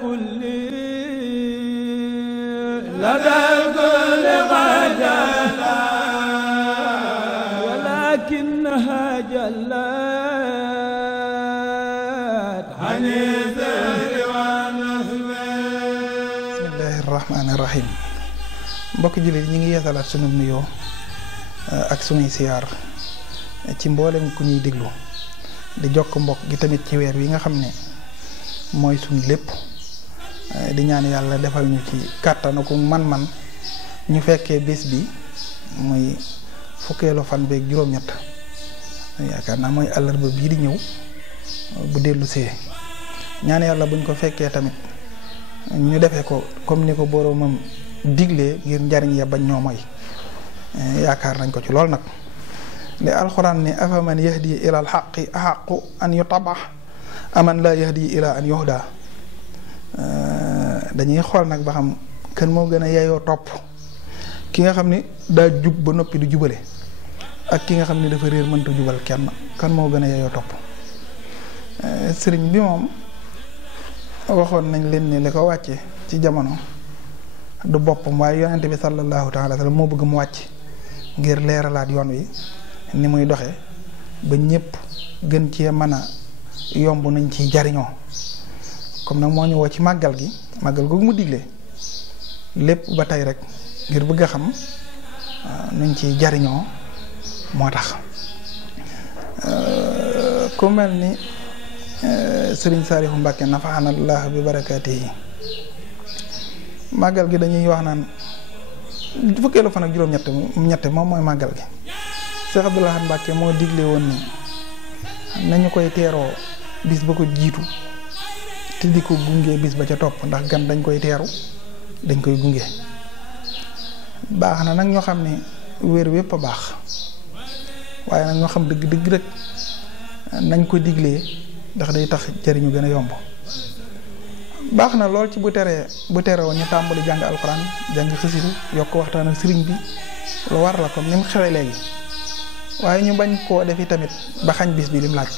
كل لدى الكل غجلت ولكنها جلت عن الذل والنسب. bismillahi rahmaani rahim. mbokki jullit ñi ngi yeesalaat sunu nuyoo ak sunuy siyaar ci mboolem ku ñuy déglu di jokk mbokk gi tamit ci weer wi nga xam ne mooy suñ lépp di ñaan yàlla defal ñu ci kàttanu ku man-man ñu fekkee bés bi muy fukkeelu fan beeg juróom-ñett yaakaar naa mooy àllarba bii di ñëw bu dellu see ñaan yàlla buñ ko fekkee tamit ñu defee ko comme ni ko boroomam diglee ngir njariñ ya bañ ñoo mooy yaakaar nañ ko ci lool nag li alxuraan ne afaman yahdi ila al xaqi axaqu an yutabax aman laa yahdi ila an yuhda dañuy xool nag ba xam kan moo gën a yeyoo topp ki nga xam ni daa jub ba noppi du jubale ak ki nga xam ni dafa réer mënta jubal kenn kan moo gën a yeyoo topp. sëriñ bi moom waxoon nañ leen ni li ko wàcce ci jamono du boppam waaye yonente bi sallallahu taala sallam moo bëgg mu wàcc ngir leeralaat yoon wi ni muy doxe ba ñëpp gën cee mën a yomb nañ ci jariñoo comme nag moo ñu woo ci màggal gi màggal googu mu digle lépp ba tey rek ngir bëgg a xam nuñ ci jariñoo moo tax ku mel ni Sëriñ Saalihu Mbàkke nafaanallah bi barakaatihi màggal gi dañuy wax naan fukkeelu fan ak juróom-ñett moom mooy màggal gi. Cheikh Abdoul Ahad Mbàkke moo digle woon ni nañu koy teeroo bis ba ko jiitu te di ko gunge bis ba ca topp ndax gan dañ koy teeru dañ koy gunge. baax na nag ñoo xam ne wér wépp a baax waaye nag ñoo xam dëgg-dëgg rek nañ ko diglee ndax day tax jëriñu gën a yomb. baax na lool ci bu terewoo ñu tàmbali jàng alxuraan jàng xasidu yokk waxtaan ak sëriñ bi lu war la comme ni mu xewee léegi waaye ñu bañ koo defi tamit ba xañ bis bi lim laaj.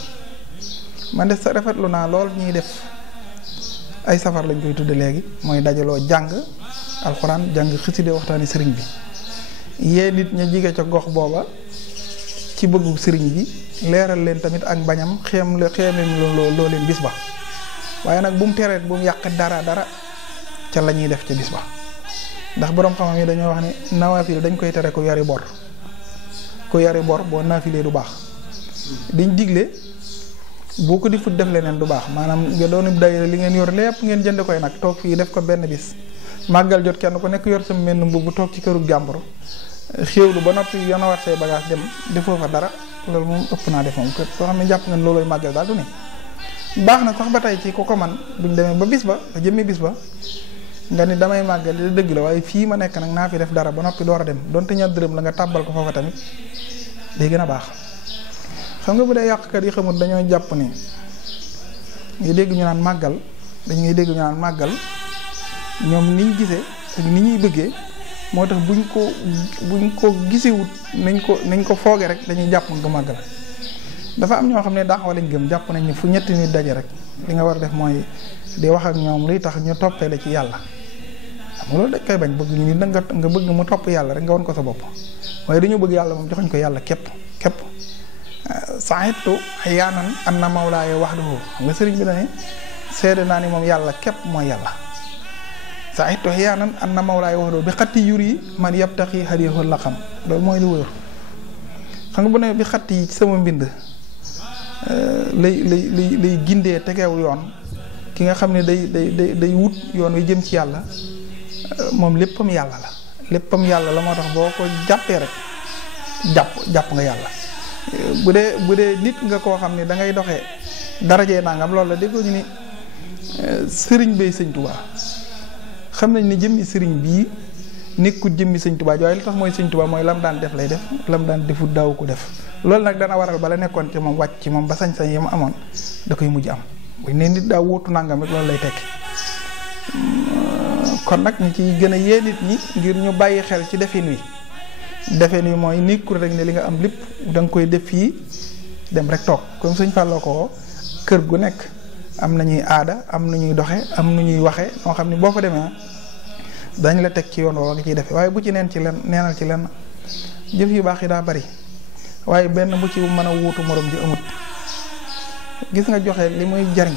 man de sa rafetlu naa lool ñuy def ay safar lañ koy tudde léegi mooy dajaloo jàng alxuraan jàng xasida waxtaani sëriñ bi yee nit ña jige ca gox booba ci bëggu sëriñ bi leeral leen tamit ak bañam xeemem loo leen bis ba waaye nag bu mu tereet bu mu yàq dara ca la ñuy def ca bis ba ndax boroom xam-xam yi dañoo wax ne nawaafil dañ koy tere ku yari bor boo naafilee du baax diñ digle boo ko di fut def leneen du baax maanaam nga doon daayira li ngeen yor lépp ngeen jënd koy nag toog fii def ko benn bis màggal jot kenn ku nekk yor sa menn mbubb bu toog ci këru jàmbur xéewlu ba noppi yonawaat say bagage dem defoo fa dara loolu moom ëpp naa def moom koo xam ne jàpp ngeen loolooy màggal daal du ne baax na sax ba tey ci ku ko man buñ demee ba bis ba ba jëmmi bis ba nga ni damay màggal di dëgg la waaye fii ma nekk nag naa fi def dara ba noppi door a dem donte ñaar dërëm la nga tàbbal ko foofa tamit day gën a baax. xam nga bu dee yàqkat yi xamul dañoo jàpp ni ngay dégg ñu naan màggal ñoom niñ gisee ak ni ñuy bëggee moo tax buñ ko gisewut nañ ko fooge rek dañuy jàpp du màggal. dafa am ñoo xam ne daax lañ gëm jàpp nañ ni fu ñetti nit daje rek li nga war a def mooy di wax ak ñoom luy tax ñu toppee la ci yàlla xam nga loolu dañ koy bañ bëgg ñu nit nga bëgg mu topp yàlla rek nga won ko sa bopp waaye dañoo bëgg yàlla moom joxuñ ko yàlla képp saxitu xiyaanan an na mawlaaye wahdahu nga sëriñ bi la ne seede naa ni moom yàlla képp mooy yàlla saxitu xiyaanan an na mawlaaye wahdahu bi xatti yur yi man yabtaxi hadiyahu la xam loolu mooy lu wóor xam nga bu ne bi xatti yi ci sama mbind lay gindee tegeew yoon ki nga xam ne day wut yoon wi jëm ci yàlla moom léppam yàlla la moo tax boo ko jàppee rek jàpp nga yàlla. bu dee nit nga koo xam ne da ngay doxee darajee nangam loolu la déggoo ñu ni sëriñ bay sëñ Tuubaa xam nañ ni jëmmi sëriñ bii nekkul jëmmi sëñ Tuubaa waaye li tax mooy sëñ Tuubaa mooy lam daan def lay def lam daan defut daaw ko def loolu nag dana waral bala nekkoon ci moom wàcc ci moom ba sañ-sañ yi mu amoon da koy mujj am buñ ne nit daa wóotu nangam rek loolu lay tekki kon nag ñu ciy gën a yee nit ñi ngir ñu bàyyi xel ci defin wi mooy nekkul rek ne li nga am lépp da nga koy def fii dem rek toog comme sëñ Fallou ko kër gu nekk am nañuy aada am na ñuy doxe am na ñuy waxe noo xam ne boo fa demee dañ la teg ci yoon woo nga ciy defee waaye bu ci neen ci len neenal ci lenn jëf yu baax yi daa bari waaye benn bu ci mën a wuutu morom ji amut. gis nga joxe li muy jariñ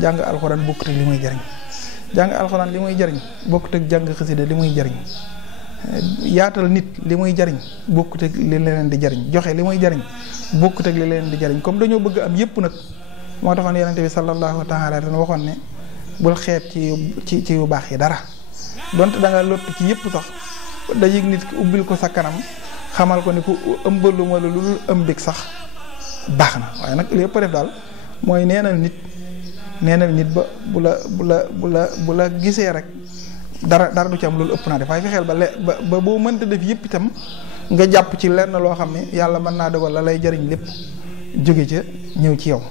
jàng alxuraan bokkut ak li muy jariñ jàng alxuraan li muy jariñ bokkut ak jàng xasida li muy jariñ yaatal nit li muy jariñ bokkut ak li leen di jariñ joxe li muy jariñ bokkut ak li leen di jariñ comme dañoo bëgg am yépp nag moo taxoon yonente bi sallallahu taala alayhi waxoon ne bul xeeb ci yu baax yi dara donte da nga lott ci yépp sax dajeeg nit ki ubbil ko sa kanam xamal ko ni ku ëmbaluma la lu dul ëmbig sax baax na waaye nag lépp def daal mooy neenal nit ba bu la gisee rek dara du ci am loolu ëpp naa def waaye fexeel ba boo mënta def yépp itam nga jàpp ci lenn loo xam ne yàlla mën naa dogal la lay jariñ lépp jóge ca ñëw ci yow.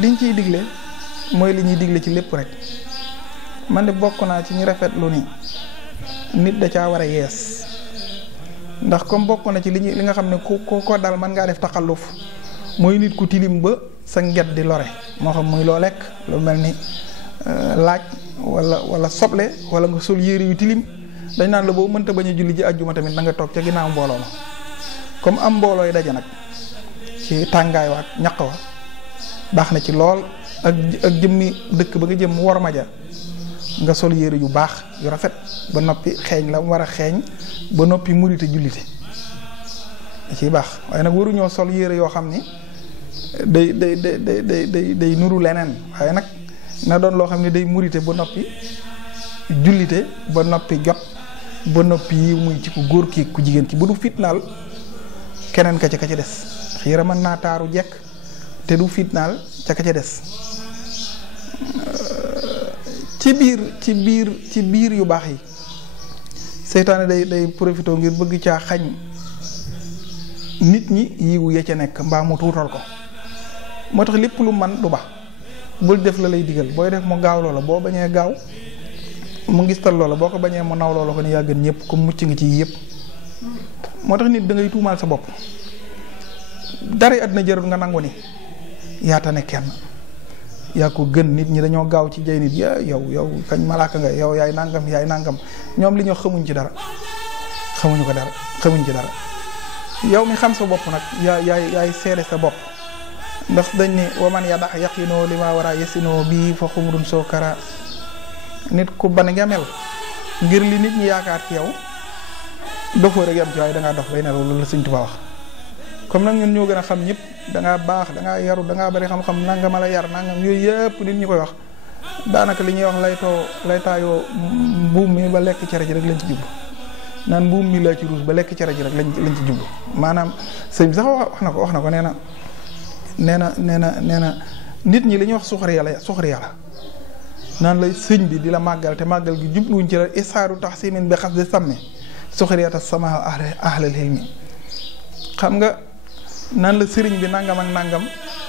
liñ ciy digle mooy li ñuy digle ci lépp rek man de bokk naa ci ñu rafetlu ni nit da caa war a yees ndax comme bokk na ci li nga xam ne ko dal mën ngaa def taxalluf mooy nit ku tilim ba sa nget di lore moo xam muy loo lekk lu mel ni laaj wala soble wala nga sol yére yu tilim dañ naan la boo mënta bañ a julli ji àjjuma tamit da nga toog ca ginnaaw mbooloo ma comme am mbooloo yi daje nag ci tàngaay wa ak ñaq wa baax na ci lool ak jëmmi dëkk ba nga jëm war ma ja nga sol yére yu baax yu rafet ba noppi xeeñ la war a xeeñ ba noppi murite jullite da ciy baax waaye nag waruñoo sol yére yoo xam ni day nuru leneen waaye nag na doon loo xam ne day murite ba noppi jullite ba noppi jot ba noppi yi muy ci ku góor ki ku jigéen ki bu du fitnaal keneen ka ca des yére mën naa taaru jekk te du fitnaal ca des ci biir yu baax yi seytaane day profité ngir bëgg caa xañ nit ñi yiwu ya ca nekk mbaa mu tuutal ko moo tax lépp lu man du ba bul def la lay digal booy def mu gaaw loola boo bañee gaaw mu ngistal loola boo ko bañee mu naw loola ko ne yaa gën ñëpp comme mucc nga ci yii yëpp moo tax nit da ngay tuumaal sa bopp dara àddina jarul nga nangu ni yaata ne kenn yaa ko gën nit ñi dañoo gaaw ci jay nit yow kañ malaaka nga yow yaay nangam ñoom li ñoo xamuñ ci dara xamuñu ci dara yow mi xam sa bopp nag yaay seere sa bopp ndax dañ ne waman ya dax yaqinoo li ma war a yesinoo bii fa xumrun soo kara nit ku ban nga mel ngir li nit ñi yaakaar ci yow dofoo rek yam ci waaye dangaa dof bay nelaw loolu la Sëñ Tuubaa wax comme nag ñun ñoo gën a xam ñëpp dangaa baax dangaa yaru dangaa bari xam-xam nangama la yar nangam yooyu yëpp nit ñi koy wax daanaka li ñuy wax lay taayoo mbuum mi ba lekk cere ji rek lañ ci jublu naan mbuum mi laa ci ruus ba lekk cere ji rek lañ ci jublu maanaam sëñ bi sax wax na ko nee na nit ñi li ñuy wax suxari yàlla naan lay sëñ bi di la màggal te màggal gi jubluwuñ ci la isaaru tax simin bi xas de sàmme suxariyata sama ahlal hilmi xam nga naan la sëriñ bi nangam ak nangam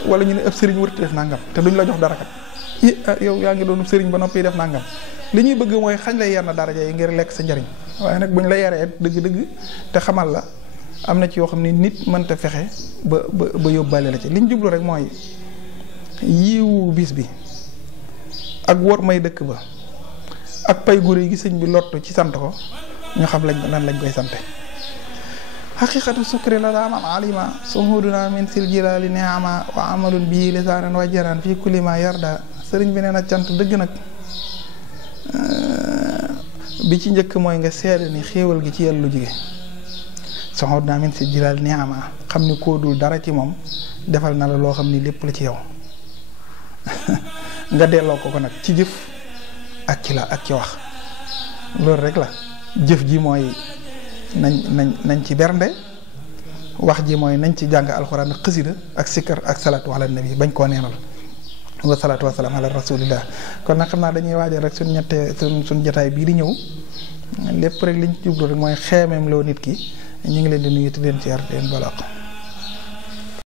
wala ñu ne ëpp sëriñ wërti def nangam te duñ la jox dara kat yow yaa ngi doon sëriñ ba noppi def nangam li ñuy bëgg mooy xañ lay yenn daraja yi ngir lekk sa njariñ waaye nag buñ la yaree dëgg-dëgg te xamal la am na ci yoo xam ne nit mënta fexe ba yóbbaale la ci liñ jublu rek mooy yiwu bis bi ak wor may dëkk ba ak pay gu réy gi sëñ bi lottu ci sant ko ñu xam lan lañ koy sante xaqiqatu sukri la daa man alima suhuduna min sil jilaali neama wa amalun bii lisaanan wa jaran fii kulli ma yarda sëriñ bi nee na cant dëgg nag bi ci njëkk mooy nga seede ni xéewal gi ci yàlla lu jóge suhuduna min sil jilaali neama xam ni koo dul dara ci moom defal na la loo xam ni lépp la ci yow nga delloo ko nag ci jëf ak ci wax loolu rek la jëf ji mooy nañ ci bernde wax ji mooy nañ ci jàng alxuraan ak xasida ak sikkar ak salaatu ala nabi bañ koo neenal wa salaatu wa salaam ala rasulillah kon nag xam naa dañuy waajal rek suñ jotaay bii di ñëw lépp rek liñ ci jublu rek mooy xeemeem loo nit ki ñu ngi leen di nuyu te leen ci yar leen balaq